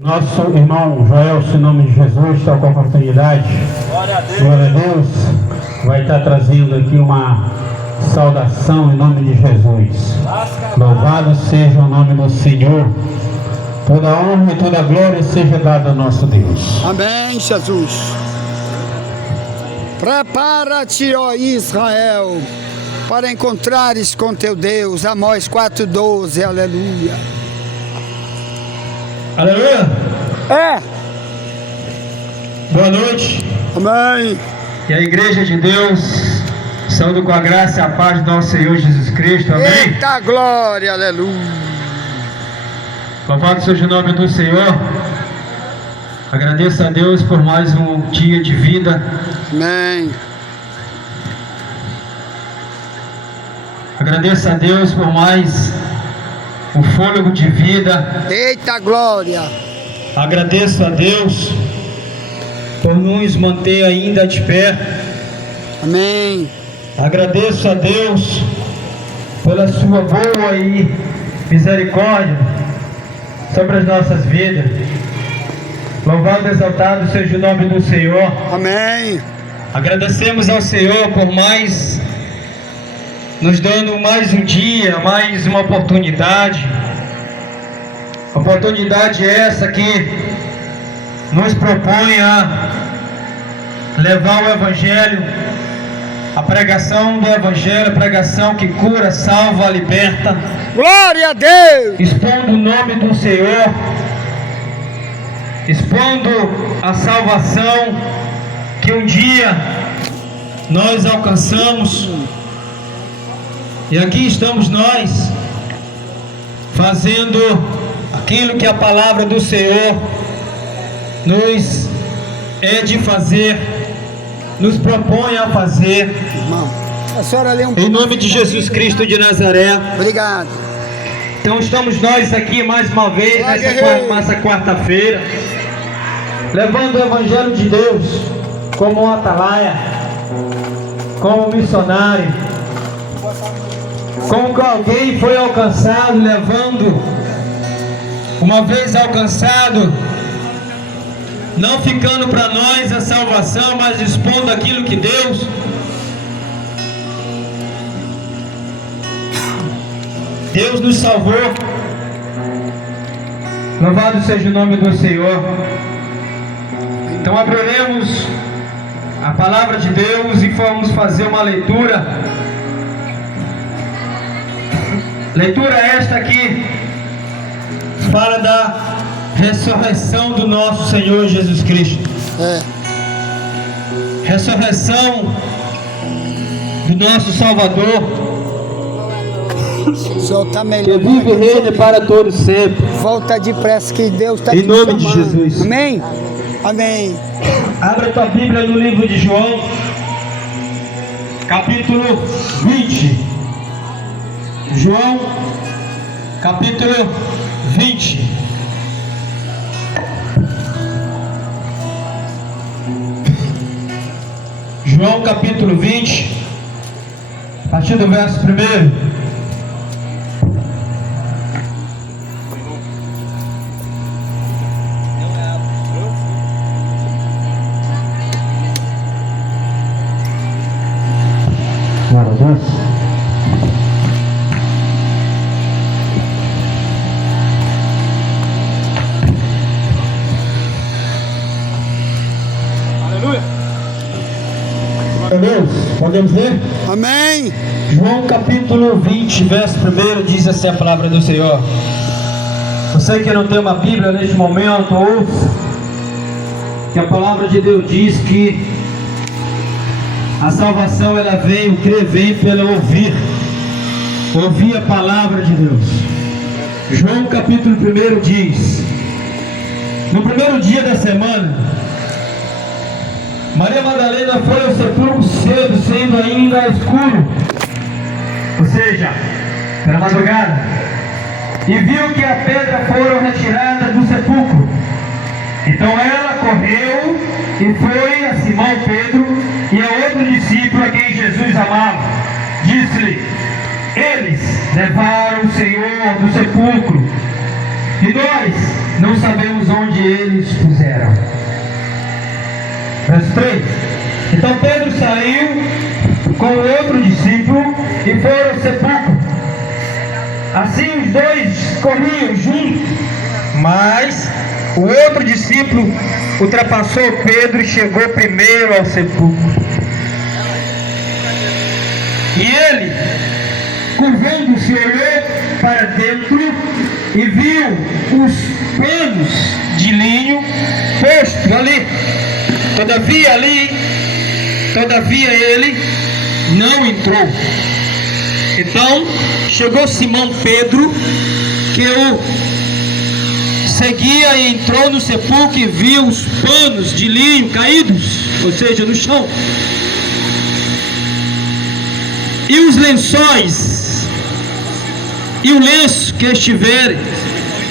Nosso irmão Joel, em nome de Jesus, está com a oportunidade. Glória a Deus. Vai estar trazendo aqui uma saudação em nome de Jesus. Louvado seja o nome do Senhor. Toda a honra e toda a glória seja dada ao nosso Deus. Amém, Jesus. Prepara-te, ó Israel, para encontrares com teu Deus. Amós 4:12, aleluia. Aleluia. É. Boa noite. Amém. E a igreja de Deus, saúde com a graça e a paz do nosso Senhor Jesus Cristo. Amém. Eita glória, aleluia. Louvado seja o nome do Senhor. Agradeço a Deus por mais um dia de vida. Amém. Agradeço a Deus por mais um fôlego de vida. Eita glória. Agradeço a Deus por nos manter ainda de pé. Amém. Agradeço a Deus pela sua boa e misericórdia sobre as nossas vidas. Louvado e exaltado seja o nome do Senhor. Amém. Agradecemos ao Senhor por mais nos dando mais um dia, mais uma oportunidade. Oportunidade essa que nos propõe a levar o Evangelho, a pregação do Evangelho, a pregação que cura, salva, liberta. Glória a Deus. Expondo o nome do Senhor, expondo a salvação que um dia nós alcançamos. E aqui estamos nós, fazendo aquilo que a palavra do Senhor nos é de fazer, nos propõe a fazer. Irmão, a senhora lê um pouco. Em nome de Jesus Cristo de Nazaré. Obrigado. Então estamos nós aqui mais uma vez, nessa quarta-feira, levando o Evangelho de Deus como um atalaia, como um missionário, como que alguém foi alcançado, levando, uma vez alcançado, não ficando para nós a salvação, mas expondo aquilo que Deus nos salvou. Louvado seja o nome do Senhor. Então abriremos a palavra de Deus e vamos fazer uma leitura. Leitura esta que fala da ressurreição do nosso Senhor Jesus Cristo. Ressurreição do nosso Salvador, O senhor tá que melhor. vive e reina para todos sempre. Volta depressa que Deus está Em nome de Jesus. Amém. Amém. Abra tua Bíblia no livro de João, capítulo 20. João, capítulo 20. João, capítulo 20, a partir do verso 1. Glória a Deus. Aleluia. Deus, podemos ler? Amém. João capítulo 20, verso 1, diz assim a palavra do Senhor. Você que não tem uma Bíblia neste momento, ouça que a palavra de Deus diz que a salvação ela vem, o crer vem pelo ouvir a palavra de Deus. João capítulo 1 diz: no primeiro dia da semana, Maria Madalena foi ao sepulcro cedo, sendo ainda escuro, ou seja, pela madrugada, e viu que a pedra fora retirada do sepulcro. Então ela correu e foi a Simão Pedro e a outro discípulo a quem Jesus amava. Disse-lhe: eles levaram o Senhor do sepulcro e nós não sabemos onde eles puseram. Verso 3. Então Pedro saiu com o outro discípulo e foram ao sepulcro. Assim os dois corriam juntos, mas o outro discípulo ultrapassou Pedro e chegou primeiro ao sepulcro. E ele, curvando-se, olhou para dentro e viu os panos de linho postos ali. Todavia ele não entrou. Então chegou Simão Pedro, que o seguia, e entrou no sepulcro e viu os panos de linho caídos, ou seja, no chão, e os lençóis, e o lenço que estivera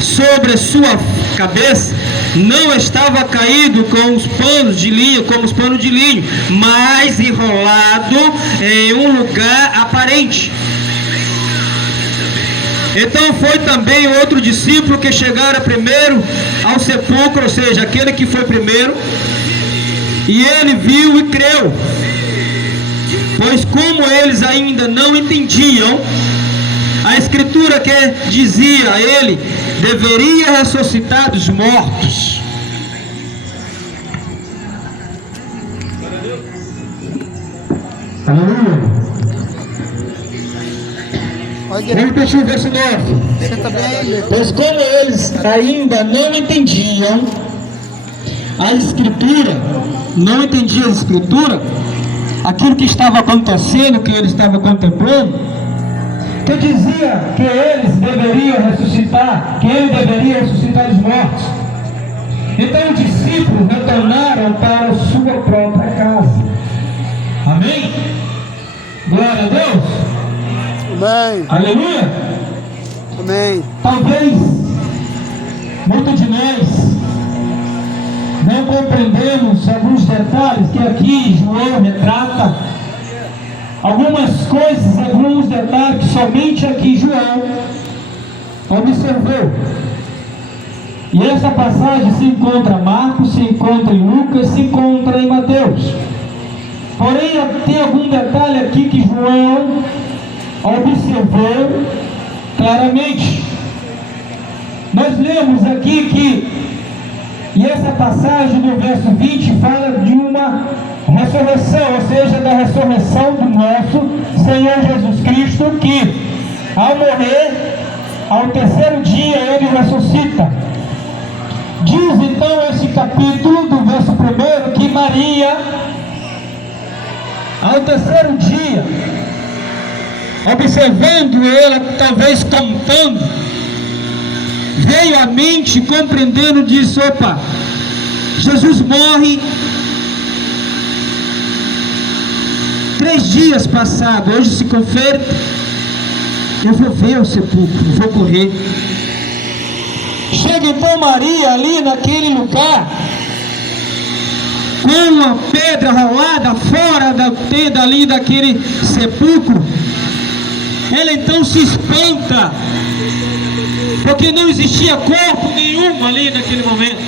sobre a sua cabeça não estava caído com os panos de linho, como os panos de linho, mas enrolado em um lugar aparente. Então foi também outro discípulo que chegara primeiro ao sepulcro, ou seja, aquele que foi primeiro, e ele viu e creu, pois como eles ainda não entendiam a escritura que dizia a ele, deveria ressuscitar dos mortos. Aleluia. Vamos repetir o verso 9. Pois como eles ainda não entendiam a escritura, aquilo que estava acontecendo, que eles estavam contemplando, que dizia que eles deveriam ressuscitar, que ele deveria ressuscitar os mortos. Então os discípulos retornaram para a sua própria casa. Amém? Glória a Deus. Amém. Aleluia. Amém. Talvez muitos de nós não compreendemos alguns detalhes que aqui João retrata. Algumas coisas, alguns detalhes que somente aqui João observou. E essa passagem se encontra em Marcos, se encontra em Lucas, se encontra em Mateus. Porém, tem algum detalhe aqui que João observou claramente. Nós lemos aqui e essa passagem no verso 20 fala de uma ressurreição, ou seja, da ressurreição do nosso Senhor Jesus Cristo, que ao morrer, ao terceiro dia ele ressuscita. Diz então esse capítulo do verso 1 que Maria, ao terceiro dia, observando ela, talvez contando, veio à mente, compreendendo, disse: opa, Jesus morre 3 dias passados, hoje se confere, eu vou ver o sepulcro, vou correr. Chega então Maria ali naquele lugar, com uma pedra rolada fora da tenda ali daquele sepulcro. Ela então se espanta, porque não existia corpo nenhum ali naquele momento.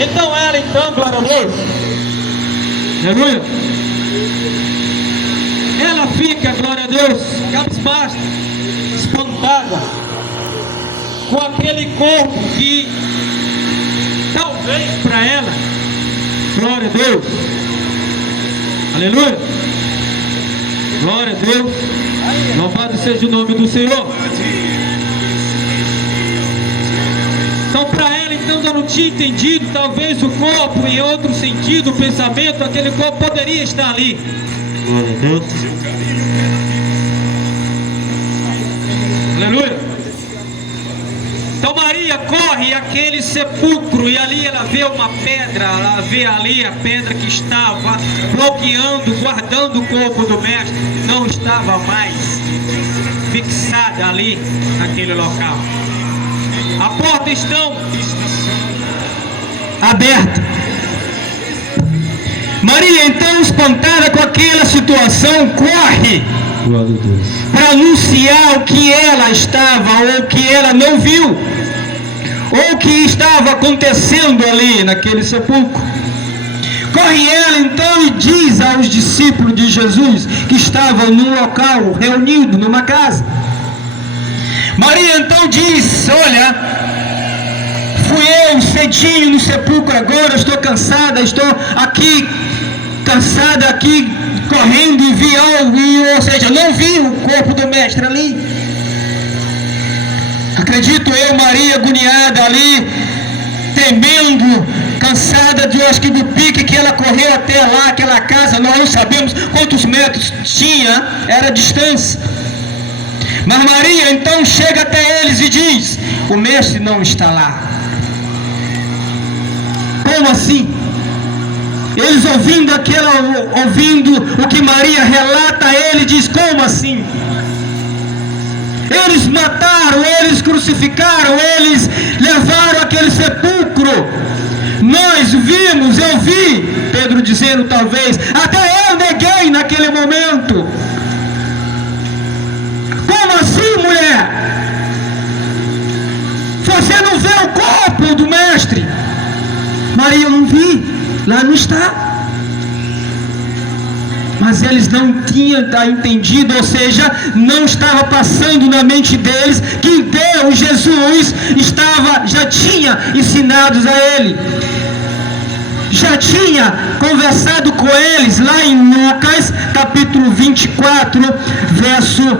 Então ela, glória a Deus, aleluia, ela fica, glória a Deus, cabisbaixa, espantada com aquele corpo que talvez para ela, glória a Deus, aleluia, glória a Deus, louvado seja o nome do Senhor. Então para ela, então, ela não tinha entendido talvez o corpo, em outro sentido, o pensamento, aquele corpo poderia estar ali. Glória a Deus. Aleluia. Então Maria corre àquele sepulcro e ali ela vê uma pedra, ela vê ali a pedra que estava bloqueando, guardando o corpo do mestre, não estava mais fixada ali naquele local. A porta está aberta. Maria, então, espantada com aquela situação, corre Glória a Deus. Para anunciar o que ela estava ou o que ela não viu, ou o que estava acontecendo ali naquele sepulcro. Corre ela então e diz aos discípulos de Jesus que estavam num local reunido numa casa. Maria então diz: olha, fui eu cedinho no sepulcro agora, estou cansada, estou aqui cansada aqui correndo e vi algo, ou seja, não vi o corpo do mestre ali. Acredito eu, Maria agoniada ali, temendo, cansada de, acho que do pique que ela correu até lá, aquela casa, nós não sabemos quantos metros tinha, era a distância. Mas Maria então chega até eles e diz: o mestre não está lá. Como assim? Eles ouvindo o que Maria relata a ele, diz: como assim? Eles mataram, eles crucificaram, eles levaram aquele sepulcro. Nós vimos, eu vi, Pedro dizendo talvez, até eu neguei naquele momento. Como assim, mulher? Você não vê o corpo do mestre? Maria, eu não vi, lá não está. Mas eles não tinham entendido, ou seja, não estava passando na mente deles que Deus, Jesus, já tinha ensinado a ele. Já tinha conversado com eles lá em Lucas, capítulo 24, verso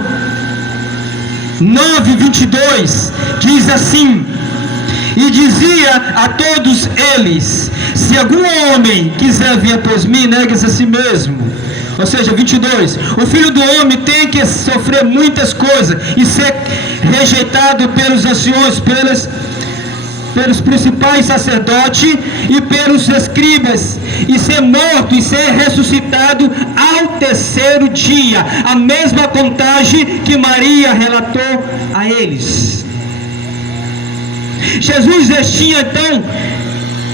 9 e 22, diz assim: e dizia a todos eles: se algum homem quiser vir após mim, negue-se a si mesmo. Ou seja, 22, o Filho do Homem tem que sofrer muitas coisas e ser rejeitado pelos anciões, pelos principais sacerdotes e pelos escribas, e ser morto e ser ressuscitado ao terceiro dia. A mesma contagem que Maria relatou a eles. Jesus já tinha então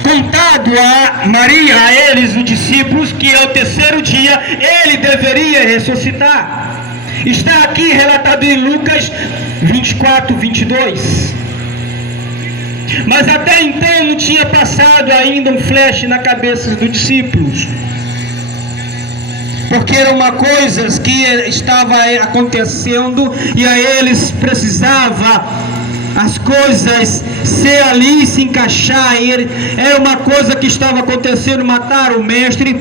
contado a Maria, a eles, os discípulos, que ao terceiro dia ele deveria ressuscitar. Está aqui relatado em Lucas 24, 22. Mas até então não tinha passado ainda um flash na cabeça dos discípulos, porque era uma coisa que estava acontecendo e a eles precisava as coisas ser ali, se encaixar. Era uma coisa que estava acontecendo: matar o mestre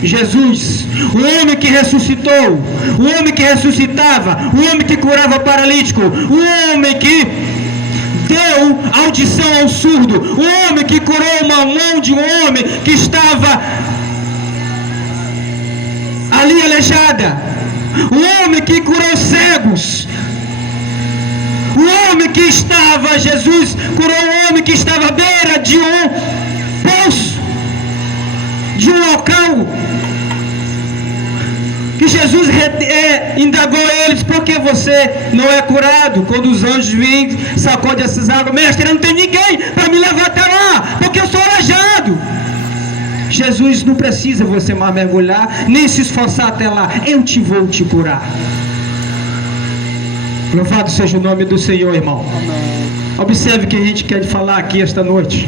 Jesus, o homem que ressuscitou, o homem que ressuscitava, o homem que curava paralítico, o homem que deu audição ao surdo, o homem que curou uma mão de um homem que estava ali aleijada, o homem que curou cegos, o homem que estava, Jesus curou um homem que estava à beira de um poço, de um local, que Jesus indagou eles: por que você não é curado? Quando os anjos vêm, sacode essas águas: mestre, não tem ninguém para me levar até lá, porque eu sou aleijado. Jesus: não precisa você mais mergulhar, nem se esforçar até lá, eu vou te curar. Louvado seja o nome do Senhor, irmão. Observe o que a gente quer falar aqui esta noite.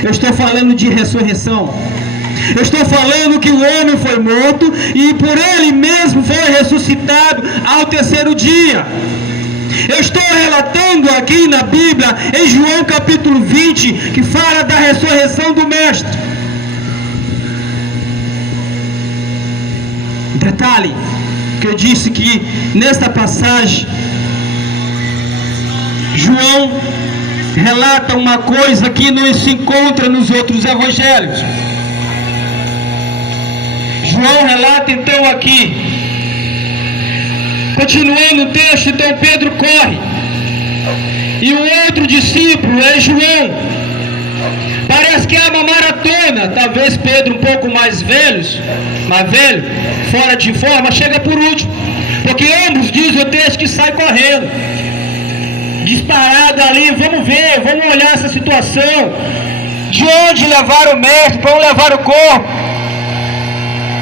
Eu estou falando de ressurreição. Eu estou falando que o homem foi morto e por ele mesmo foi ressuscitado ao terceiro dia. Eu estou relatando aqui na Bíblia, em João capítulo 20, que fala da ressurreição do mestre. Detalhe, que eu disse que nesta passagem João relata uma coisa que não se encontra nos outros evangelhos. João relata então aqui, continuando o texto, então Pedro corre, e o outro discípulo é João. Parece que é uma maratona. Talvez Pedro, um pouco mais velho, fora de forma, chega por último, porque ambos, diz o texto, que sai correndo, disparado ali: vamos ver, vamos olhar essa situação, de onde levar o mestre, para onde levar o corpo.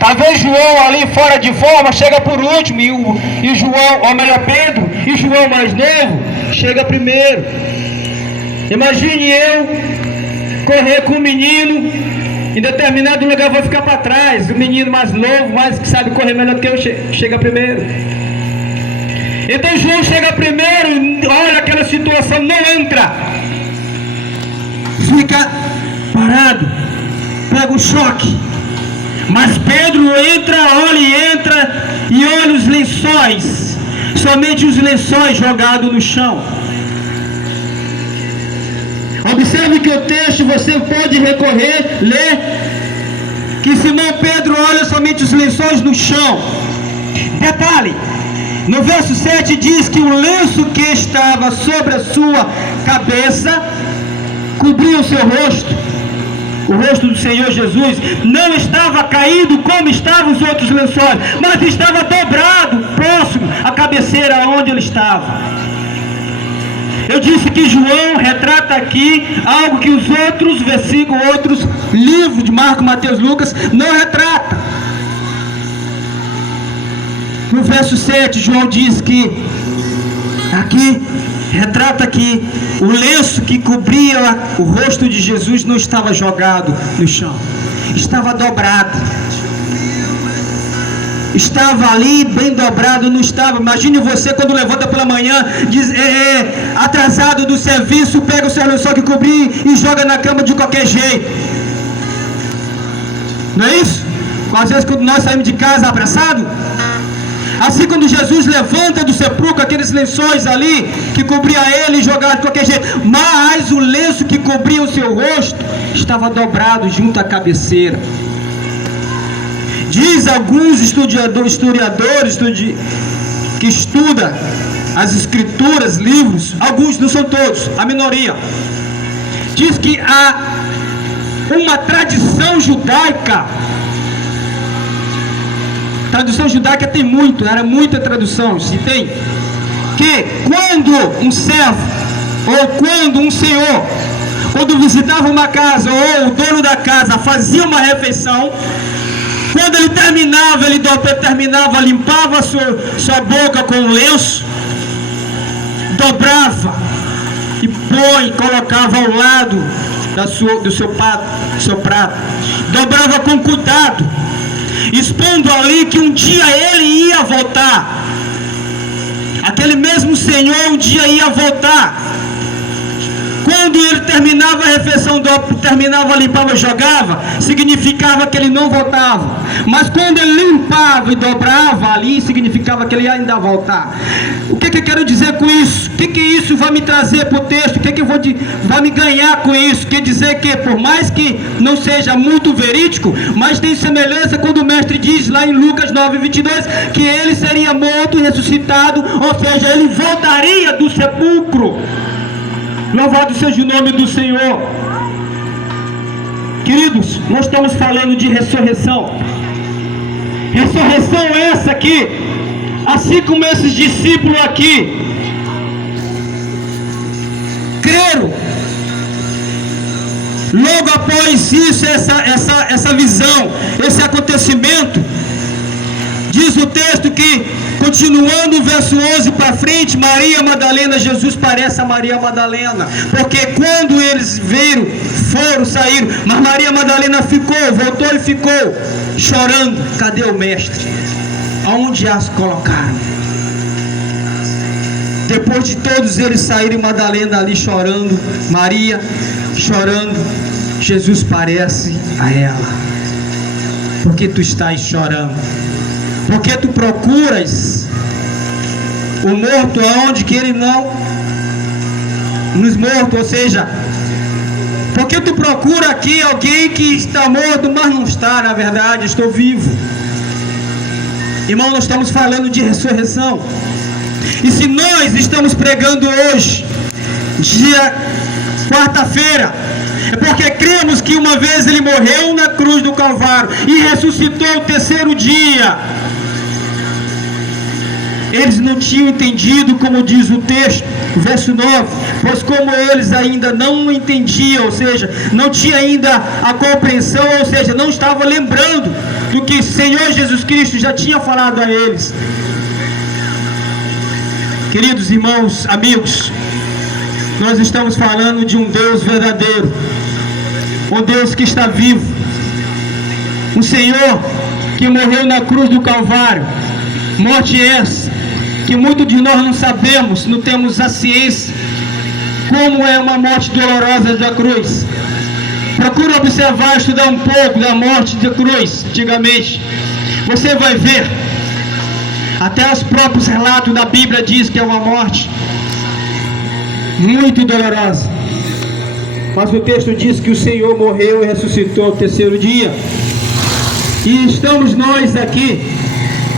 Talvez João ali fora de forma chega por último, e João, ou melhor Pedro, e João mais novo, chega primeiro. Imagine eu correr com o menino, em determinado lugar eu vou ficar para trás, o menino mais novo, mais que sabe correr melhor que eu, chega primeiro. Então João chega primeiro, olha aquela situação, não entra, fica parado, pega um choque. Mas Pedro entra e olha os lençóis, somente os lençóis jogados no chão. Observe que o texto você pode recorrer, ler, que Simão Pedro olha somente os lençóis no chão. Detalhe, no verso 7 diz que o lenço que estava sobre a sua cabeça cobria o seu rosto. O rosto do Senhor Jesus não estava caído como estavam os outros lençóis, mas estava dobrado, próximo à cabeceira onde ele estava. Eu disse que João retrata aqui algo que os outros versículos, outros livros de Marcos, Mateus, Lucas não retrata. No verso 7, João diz que aqui retrata que o lenço que cobria o rosto de Jesus não estava jogado no chão, estava dobrado. Estava ali bem dobrado, não estava. Imagine você quando levanta pela manhã, atrasado do serviço, pega o seu lençol que cobrir e joga na cama de qualquer jeito. Não é isso? Às vezes quando nós saímos de casa abraçado. Assim, quando Jesus levanta do sepulcro aqueles lençóis ali que cobria ele e jogava de qualquer jeito, mas o lenço que cobria o seu rosto estava dobrado junto à cabeceira. Diz alguns historiadores que estudam as escrituras, livros, alguns, não são todos, a minoria, diz que há uma tradição judaica. Tradução judaica tem muito, era muita tradução, se tem, que quando um servo, ou quando um senhor, quando visitava uma casa, ou o dono da casa fazia uma refeição, quando ele terminava, limpava sua boca com um lenço, dobrava e colocava ao lado do seu prato, dobrava com cuidado, expondo ali que um dia ele ia voltar. Aquele mesmo Senhor um dia ia voltar. Quando ele terminava a refeição, limpava, jogava, significava que ele não voltava. Mas quando ele limpava e dobrava ali, significava que ele ia ainda voltar. O que eu quero dizer com isso? O que isso vai me trazer para o texto? O que vai me ganhar com isso? Quer dizer que, por mais que não seja muito verídico, mas tem semelhança quando o mestre diz lá em Lucas 9:22, que ele seria morto e ressuscitado, ou seja, ele voltaria do sepulcro. Louvado seja o nome do Senhor. Queridos, nós estamos falando de ressurreição. Ressurreição essa aqui, assim como esses discípulos aqui creram. Logo após isso, essa visão, esse acontecimento, diz o texto que, continuando o verso 11 para frente, Maria Madalena, Jesus parece a Maria Madalena, porque quando eles saíram, mas Maria Madalena voltou e ficou chorando. Cadê o mestre? Aonde as colocaram? Depois de todos eles saírem, Madalena ali chorando, Maria chorando, Jesus parece a ela. Por que tu estás chorando? Porque tu procuras o morto aonde que ele não nos morto, ou seja, porque tu procura aqui alguém que está morto, mas não está, na verdade, estou vivo. Irmão, nós estamos falando de ressurreição. E se nós estamos pregando hoje, dia quarta-feira, é porque cremos que uma vez ele morreu na cruz do Calvário e ressuscitou o terceiro dia. Eles não tinham entendido, como diz o texto, verso 9, pois como eles ainda não entendiam, ou seja, não tinha ainda a compreensão, ou seja, não estavam lembrando do que o Senhor Jesus Cristo já tinha falado a eles. Queridos irmãos, amigos, nós estamos falando de um Deus verdadeiro, um Deus que está vivo, um Senhor que morreu na cruz do Calvário, morte essa que muitos de nós não sabemos, não temos a ciência como é uma morte dolorosa da cruz. Procura observar, estudar um pouco da morte da cruz antigamente, você vai ver. Até os próprios relatos da Bíblia diz que é uma morte muito dolorosa. Mas o texto diz que o Senhor morreu e ressuscitou ao terceiro dia. E estamos nós aqui,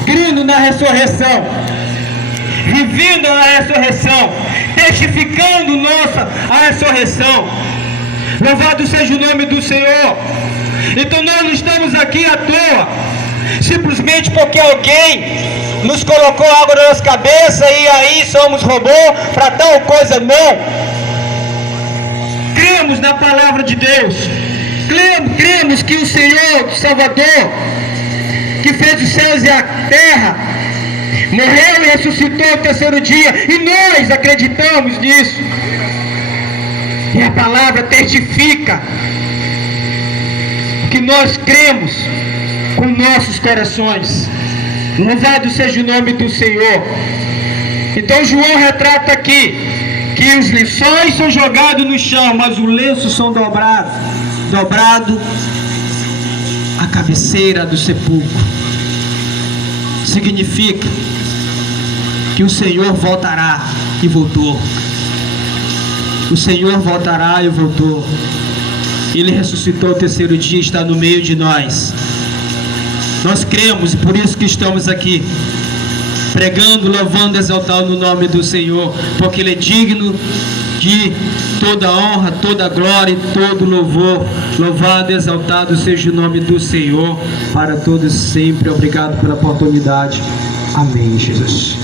crendo na ressurreição, vivendo a ressurreição, testificando a ressurreição. Louvado seja o nome do Senhor. Então nós não estamos aqui à toa, simplesmente porque alguém nos colocou algo na nossa cabeça e aí somos robô para tal coisa. Não. Cremos na palavra de Deus. Cremos que o Senhor, o Salvador, que fez os céus e a terra, morreu e ressuscitou no terceiro dia, e nós acreditamos nisso. E a palavra testifica que nós cremos com nossos corações. Louvado seja o nome do Senhor. Então João retrata aqui que os lençóis são jogados no chão, mas os lenços são dobrados à cabeceira do sepulcro. Significa que o Senhor voltará e voltou. O Senhor voltará e voltou. Ele ressuscitou ao terceiro dia e está no meio de nós. Nós cremos e por isso que estamos aqui, pregando, louvando, exaltando o nome do Senhor, porque Ele é digno de toda honra, toda glória e todo louvor. Louvado e exaltado seja o nome do Senhor para todos sempre. Obrigado pela oportunidade. Amém, Jesus.